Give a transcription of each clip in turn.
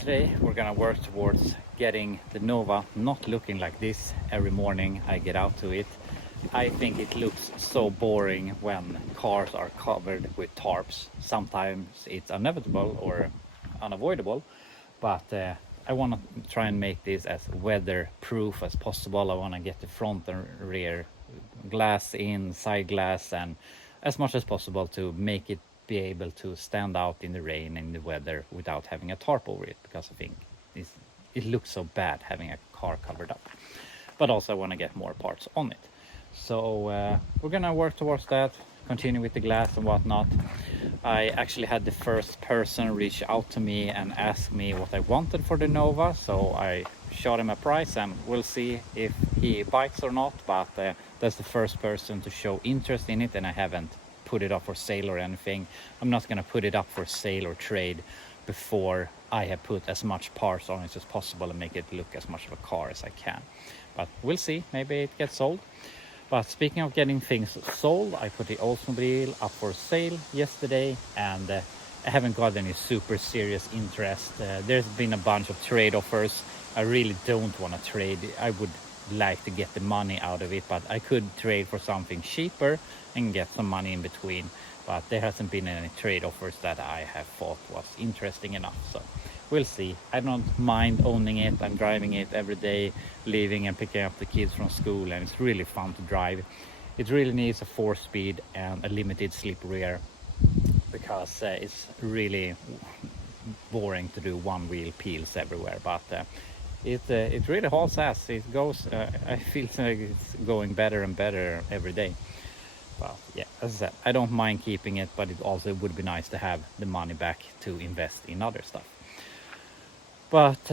Today we're gonna work towards getting the Nova not looking like this every morning I get out to it. I think it looks so boring when cars are covered with tarps. Sometimes it's inevitable or unavoidable, but I want to try and make this as weather-proof as possible. I want to get the front and rear glass in, side glass, and as much as possible to make it be able to stand out in the rain and the weather without having a tarp over it, because I think it looks so bad having a car covered up. But also I want to get more parts on it. So we're gonna work towards that, continue with the glass and whatnot. I actually had the first person reach out to me and ask me what I wanted for the Nova, so I shot him a price and we'll see if he bites or not. But that's the first person to show interest in it, and I haven't put it up for sale or anything. I'm not gonna put it up for sale or trade before I have put as much parts on it as possible and make it look as much of a car as I can. But we'll see, maybe it gets sold. But speaking of getting things sold, I put the Oldsmobile up for sale yesterday, and I haven't got any super serious interest. There's been a bunch of trade offers. I really don't want to trade. I would like to get the money out of it, but I could trade for something cheaper and get some money in between. But there hasn't been any trade offers that I have thought was interesting enough. So we'll see. I don't mind owning it. I'm driving it every day, leaving and picking up the kids from school, and it's really fun to drive. It really needs a 4-speed and a limited slip rear, because it's really boring to do one-wheel peels everywhere. But it really hauls ass. It goes. I feel like it's going better and better every day. Well, yeah, as I said, I don't mind keeping it, but it also would be nice to have the money back to invest in other stuff. But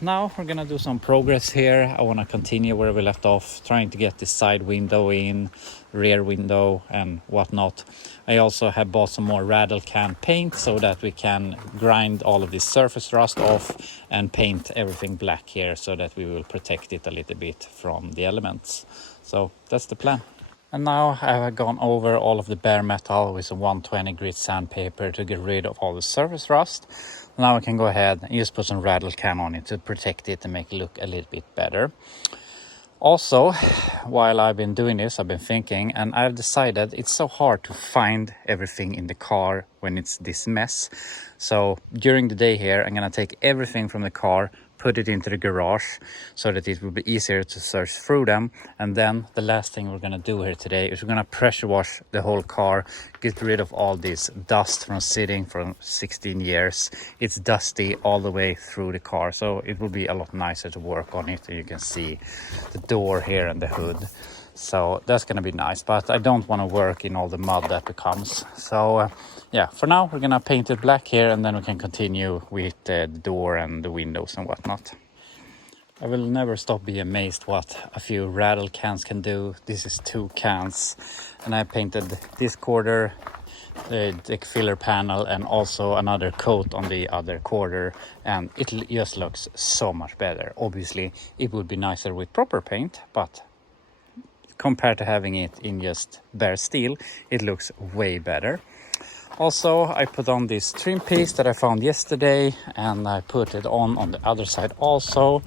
now we're gonna do some progress here. I want to continue where we left off, trying to get the side window in, rear window and whatnot. I also have bought some more Radel can paint so that we can grind all of this surface rust off and paint everything black here, so that we will protect it a little bit from the elements. So that's the plan. And now I've gone over all of the bare metal with some 120 grit sandpaper to get rid of all the surface rust. Now I can go ahead and just put some Radel can on it to protect it and make it look a little bit better. Also, while I've been doing this, I've been thinking, and I've decided it's so hard to find everything in the car when it's this mess. So during the day here, I'm gonna take everything from the car, put it into the garage so that it will be easier to search through them. And then the last thing we're gonna do here today is we're gonna pressure wash the whole car, get rid of all this dust from sitting for 16 years. It's dusty all the way through the car, so it will be a lot nicer to work on it. And you can see the door here and the hood. So that's gonna be nice, but I don't want to work in all the mud that becomes. So yeah, for now we're gonna paint it black here, and then we can continue with the door and the windows and whatnot. I will never stop being amazed what a few Radel cans can do. This is 2 cans, and I painted this quarter, the filler panel, and also another coat on the other quarter, and it just looks so much better. Obviously it would be nicer with proper paint, but compared to having it in just bare steel, it looks way better. Also, I put on this trim piece that I found yesterday, and I put it on the other side also.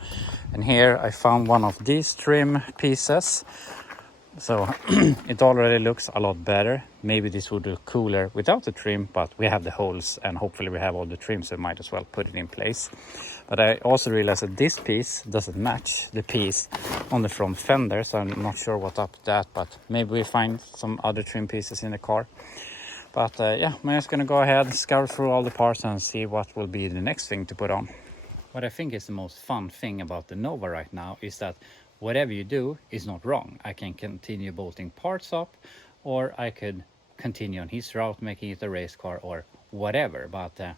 And here I found one of these trim pieces. So it already looks a lot better. Maybe this would look cooler without the trim, but we have the holes and hopefully we have all the trim, so I might as well put it in place. But I also realized that this piece doesn't match the piece on the front fender, so I'm not sure what's up with that, but maybe we find some other trim pieces in the car. But yeah, I'm just gonna go ahead, scour through all the parts and see what will be the next thing to put on. What I think is the most fun thing about the Nova right now is that whatever you do is not wrong. I can continue bolting parts up, or I could continue on his route, making it a race car or whatever. But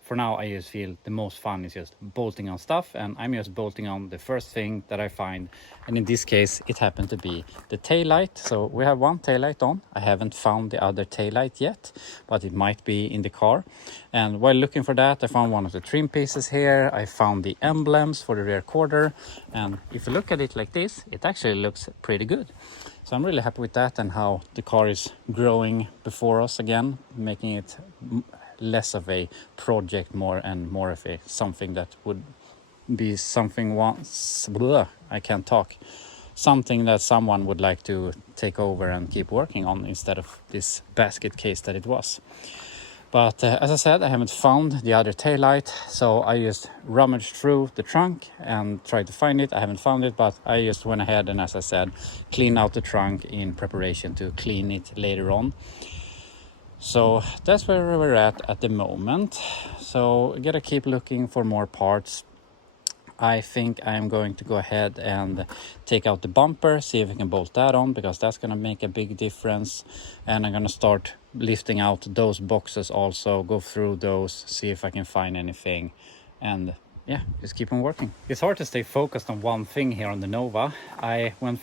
for now, I just feel the most fun is just bolting on stuff, and I'm just bolting on the first thing that I find. And in this case, it happened to be the taillight. So we have one taillight on. I haven't found the other taillight yet, but it might be in the car. And while looking for that, I found one of the trim pieces here. I found the emblems for the rear quarter. And if you look at it like this, it actually looks pretty good. So I'm really happy with that, and how the car is growing before us again, making it less of a project, more of a something that would be something once, I can't talk, something that someone would like to take over and keep working on instead of this basket case that it was. But as I said, I haven't found the other taillight, so I just rummaged through the trunk and tried to find it. I haven't found it, but I just went ahead and, as I said, cleaned out the trunk in preparation to clean it later on. So that's where we're at the moment. So I gotta keep looking for more parts. I think I'm going to go ahead and take out the bumper, see if I can bolt that on, because that's going to make a big difference. And I'm going to start lifting out those boxes also, go through those, see if I can find anything, and yeah, just keep on working. It's hard to stay focused on one thing here on the Nova. I went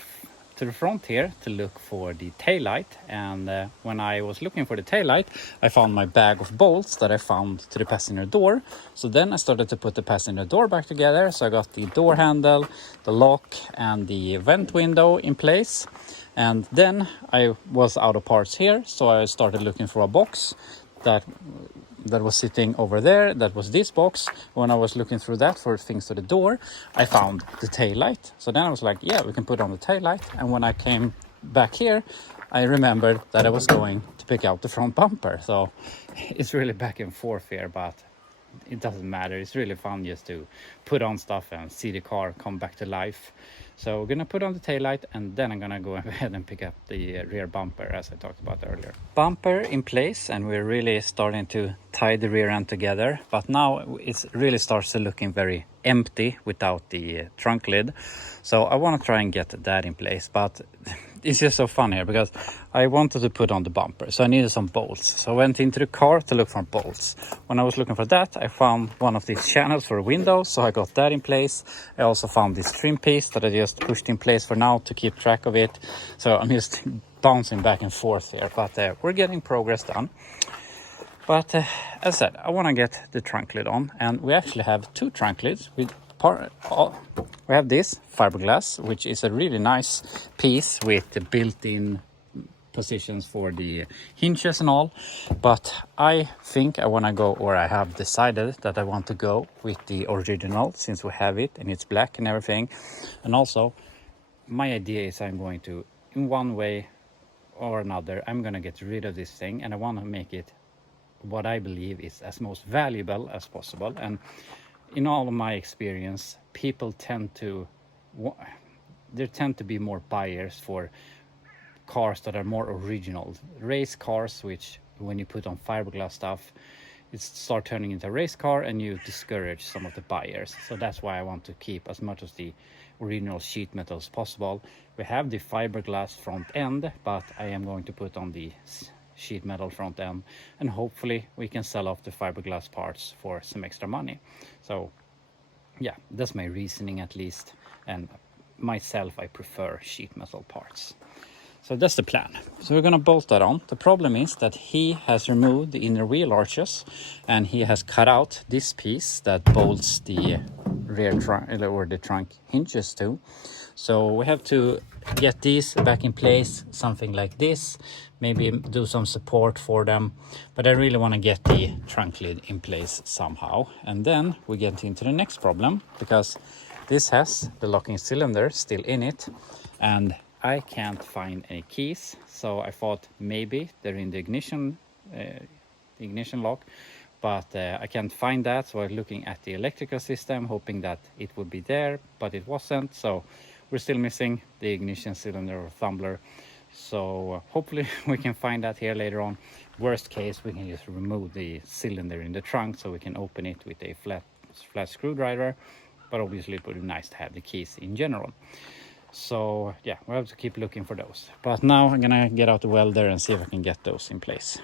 to the front here to look for the taillight, and when I was looking for the taillight, I found my bag of bolts that I found to the passenger door. So then I started to put the passenger door back together. So I got the door handle, the lock, and the vent window in place. And then I was out of parts here, so I started looking for a box that was sitting over there. That was this box. When I was looking through that for things to the door, I found the tail light. So then I was like, yeah, we can put on the tail light. And when I came back here, I remembered that I was going to pick out the front bumper. So it's really back and forth here, but it doesn't matter. It's really fun just to put on stuff and see the car come back to life. So we're gonna put on the taillight, and then I'm gonna go ahead and pick up the rear bumper, as I talked about earlier. Bumper in place, and we're really starting to tie the rear end together, but now it really starts to looking very empty without the trunk lid. So I want to try and get that in place, but it's just so fun here because I wanted to put on the bumper, so I needed some bolts. So I went into the car to look for bolts. When I was looking for that, I found one of these channels for windows, so I got that in place. I also found this trim piece that I just pushed in place for now to keep track of it. So I'm just bouncing back and forth here, but we're getting progress done. But as I said, I want to get the trunk lid on, and we actually have two trunk lids. We have this fiberglass, which is a really nice piece with the built-in positions for the hinges and all. But I think I want to go, or I have decided that I want to go with the original, since we have it and it's black and everything. And also, my idea is I'm going to, in one way or another, I'm going to get rid of this thing, and I want to make it what I believe is as most valuable as possible. And in all of my experience, people tend to be more buyers for cars that are more original. Race cars, which when you put on fiberglass stuff, it start turning into a race car, and you discourage some of the buyers. So that's why I want to keep as much of the original sheet metal as possible. We have the fiberglass front end, but I am going to put on the sheet metal front end, and hopefully we can sell off the fiberglass parts for some extra money. So yeah, that's my reasoning at least, and myself, I prefer sheet metal parts. So that's the plan. So we're gonna bolt that on. The problem is that he has removed the inner wheel arches, and he has cut out this piece that bolts the rear trunk or the trunk hinges to. So we have to get these back in place, something like this, maybe do some support for them, but I really want to get the trunk lid in place somehow. And then we get into the next problem, because this has the locking cylinder still in it, and I can't find any keys. So I thought maybe they're in the ignition lock, but I can't find that. So I'm looking at the electrical system, hoping that it would be there, but it wasn't. So we're still missing the ignition cylinder or tumbler. So hopefully we can find that here later on. Worst case, we can just remove the cylinder in the trunk, so we can open it with a flat screwdriver. But obviously it would be nice to have the keys in general. So yeah, we'll have to keep looking for those. But now I'm gonna get out the welder and see if I can get those in place.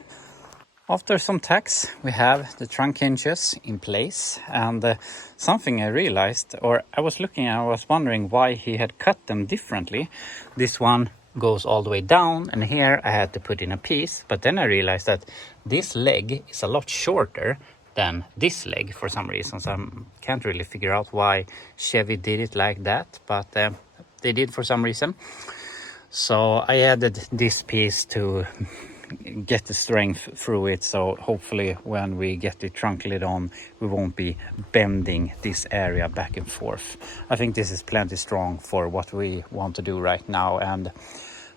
After some tacks, we have the trunk hinges in place, and something I realized, or I was looking and I was wondering why he had cut them differently. This one goes all the way down, and here I had to put in a piece, but then I realized that this leg is a lot shorter than this leg for some reason. So I can't really figure out why Chevy did it like that, but they did for some reason. So I added this piece to get the strength through it, so hopefully when we get the trunk lid on we won't be bending this area back and forth. I think this is plenty strong for what we want to do right now, and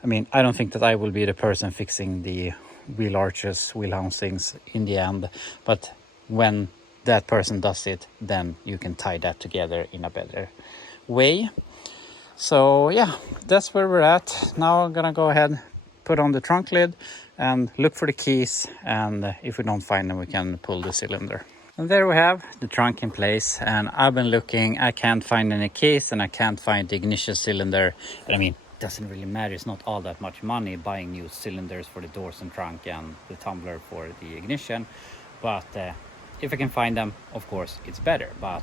I mean, I don't think that I will be the person fixing the wheel arches, wheel housings in the end, but when that person does it, then you can tie that together in a better way. So yeah, that's where we're at. Now I'm gonna go ahead, put on the trunk lid and look for the keys, and if we don't find them we can pull the cylinder. And there we have the trunk in place, and I've been looking, I can't find any keys and I can't find the ignition cylinder. I mean, it doesn't really matter, it's not all that much money buying new cylinders for the doors and trunk and the tumbler for the ignition, but if I can find them, of course it's better. But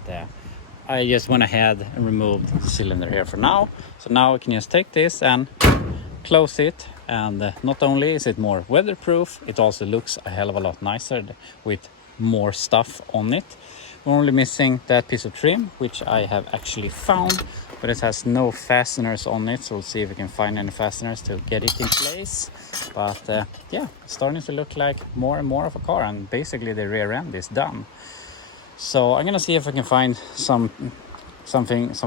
I just went ahead and removed the cylinder here for now. So now I can just take this and close it, and not only is it more weatherproof, it also looks a hell of a lot nicer with more stuff on it. We're only missing that piece of trim, which I have actually found, but it has no fasteners on it, so we'll see if we can find any fasteners to get it in place. But yeah, it's starting to look like more and more of a car, and basically the rear end is done. So I'm gonna see if I can find some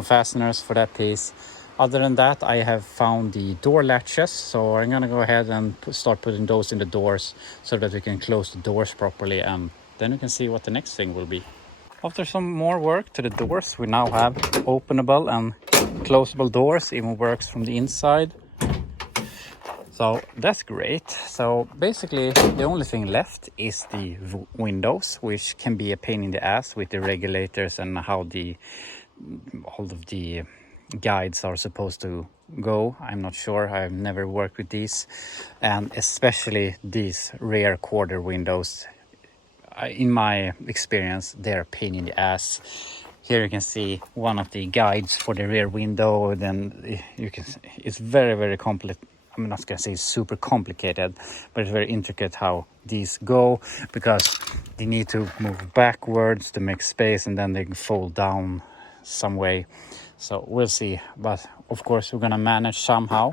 fasteners for that piece. Other than that, I have found the door latches, so I'm gonna go ahead and start putting those in the doors so that we can close the doors properly, and then we can see what the next thing will be. After some more work to the doors, we now have openable and closable doors, even works from the inside. So that's great. So basically the only thing left is the windows, which can be a pain in the ass with the regulators and how all of the guides are supposed to go. I'm not sure, I've never worked with these, and especially these rear quarter windows, in my experience, they're a pain in the ass. Here you can see one of the guides for the rear window. Then you can, it's very complicated. I'm not gonna say super complicated, but it's very intricate how these go, because they need to move backwards to make space, and then they fold down some way. So we'll see, but of course we're gonna manage somehow.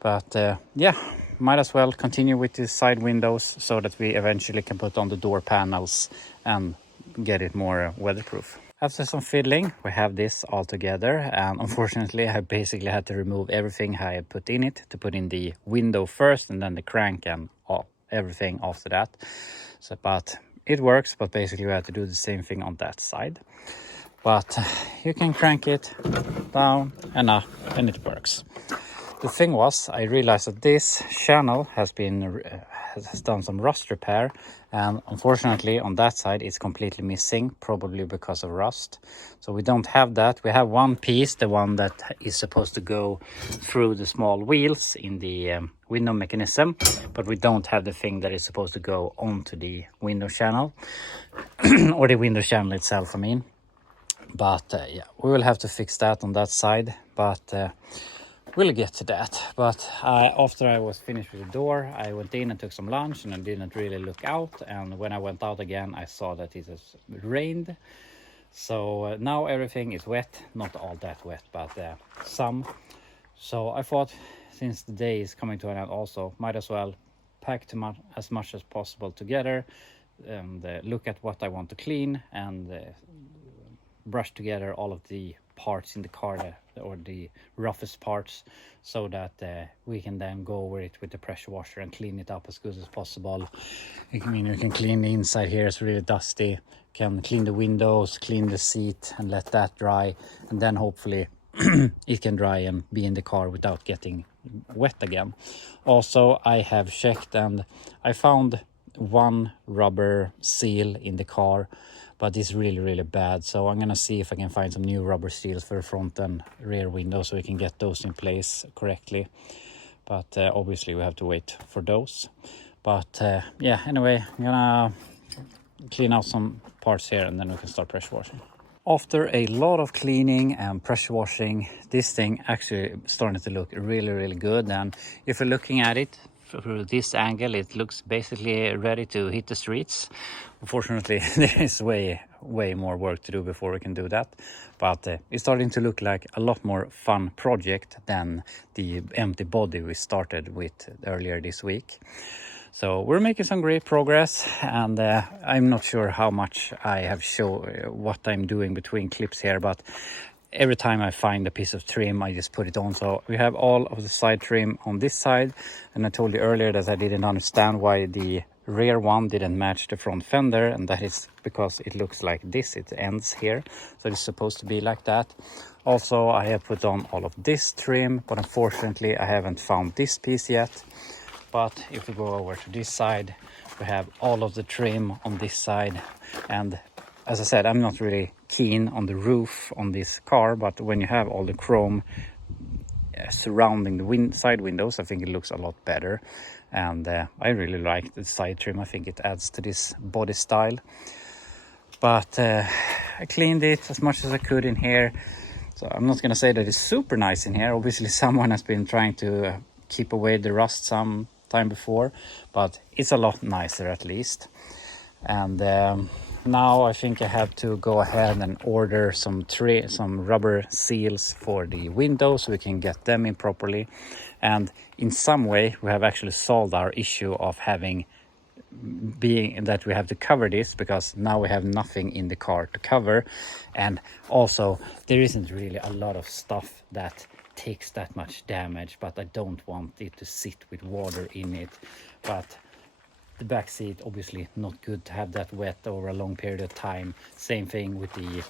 But yeah, might as well continue with the side windows so that we eventually can put on the door panels and get it more weatherproof. After some fiddling, we have this all together, and unfortunately I basically had to remove everything I had put in it to put in the window first, and then the crank and everything after that. So, but it works, but basically we have to do the same thing on that side. But you can crank it down and up and it works. The thing was, I realized that this channel has done some rust repair, and unfortunately on that side it's completely missing, probably because of rust. So we don't have that. We have one piece, the one that is supposed to go through the small wheels in the window mechanism, but we don't have the thing that is supposed to go onto the window channel or the window channel itself, I mean. But yeah, we will have to fix that on that side, but we'll get to that. But after I was finished with the door, I went in and took some lunch, and I didn't really look out, and when I went out again I saw that it has rained. So now everything is wet, not all that wet, but some. So I thought, since the day is coming to an end also, might as well pack as much as possible together and look at what I want to clean, and brush together all of the parts in the car or the roughest parts, so that we can then go over it with the pressure washer and clean it up as good as possible. I mean, you can clean the inside here, it's really dusty. Can clean the windows, clean the seat and let that dry, and then hopefully it can dry and be in the car without getting wet again. Also, I have checked and I found one rubber seal in the car, but it's really bad. So I'm gonna see if I can find some new rubber seals for the front and rear window so we can get those in place correctly. But obviously we have to wait for those. But yeah, anyway, I'm gonna clean out some parts here and then we can start pressure washing. After a lot of cleaning and pressure washing, this thing actually started to look really good. And if you're looking at it through this angle, it looks basically ready to hit the streets. Unfortunately, there is way more work to do before we can do that. But it's starting to look like a lot more fun project than the empty body we started with earlier this week. So we're making some great progress, and I'm not sure how much I have shown what I'm doing between clips here, but every time I find a piece of trim, I just put it on. So we have all of the side trim on this side, and I told you earlier that I didn't understand why the rear one didn't match the front fender, and that is because it looks like this. It ends here, so it's supposed to be like that. Also, I have put on all of this trim, but unfortunately I haven't found this piece yet. But if we go over to this side, we have all of the trim on this side. And as I said, I'm not really keen on the roof on this car, but when you have all the chrome surrounding the side windows, I think it looks a lot better. And I really like the side trim. I think it adds to this body style. But I cleaned it as much as I could in here. So I'm not going to say that it's super nice in here. Obviously someone has been trying to keep away the rust some time before, but it's a lot nicer at least. And now I think I have to go ahead and order some rubber seals for the windows so we can get them in properly. And in some way we have actually solved our issue of being that we have to cover this, because now we have nothing in the car to cover. And also there isn't really a lot of stuff that takes that much damage, but I don't want it to sit with water in it. But the back seat, obviously not good to have that wet over a long period of time. Same thing with the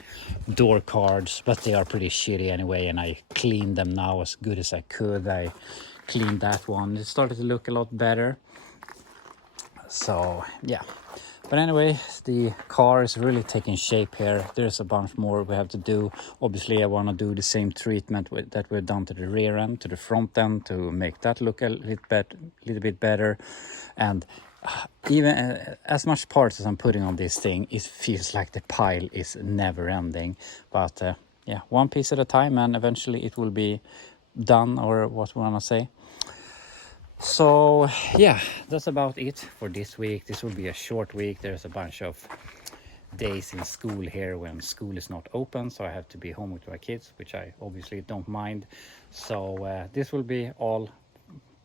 door cards, but they are pretty shitty anyway, and I cleaned them now as good as I could. I cleaned that one. It started to look a lot better. So yeah, but anyway, the car is really taking shape here. There's a bunch more we have to do. Obviously I want to do the same treatment that we've done to the rear end, to the front end, to make that look a little bit better. And even as much parts as I'm putting on this thing, it feels like the pile is never ending. But yeah, one piece at a time, and eventually it will be done, or what we want to say. So yeah, that's about it for this week. This will be a short week. There's a bunch of days in school here when school is not open, so I have to be home with my kids, which I obviously don't mind. So this will be all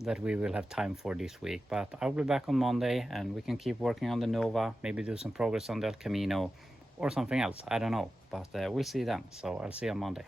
that we will have time for this week, but I'll be back on Monday and we can keep working on the Nova, maybe do some progress on the El Camino or something else. I don't know, but we'll see then. So I'll see you on Monday.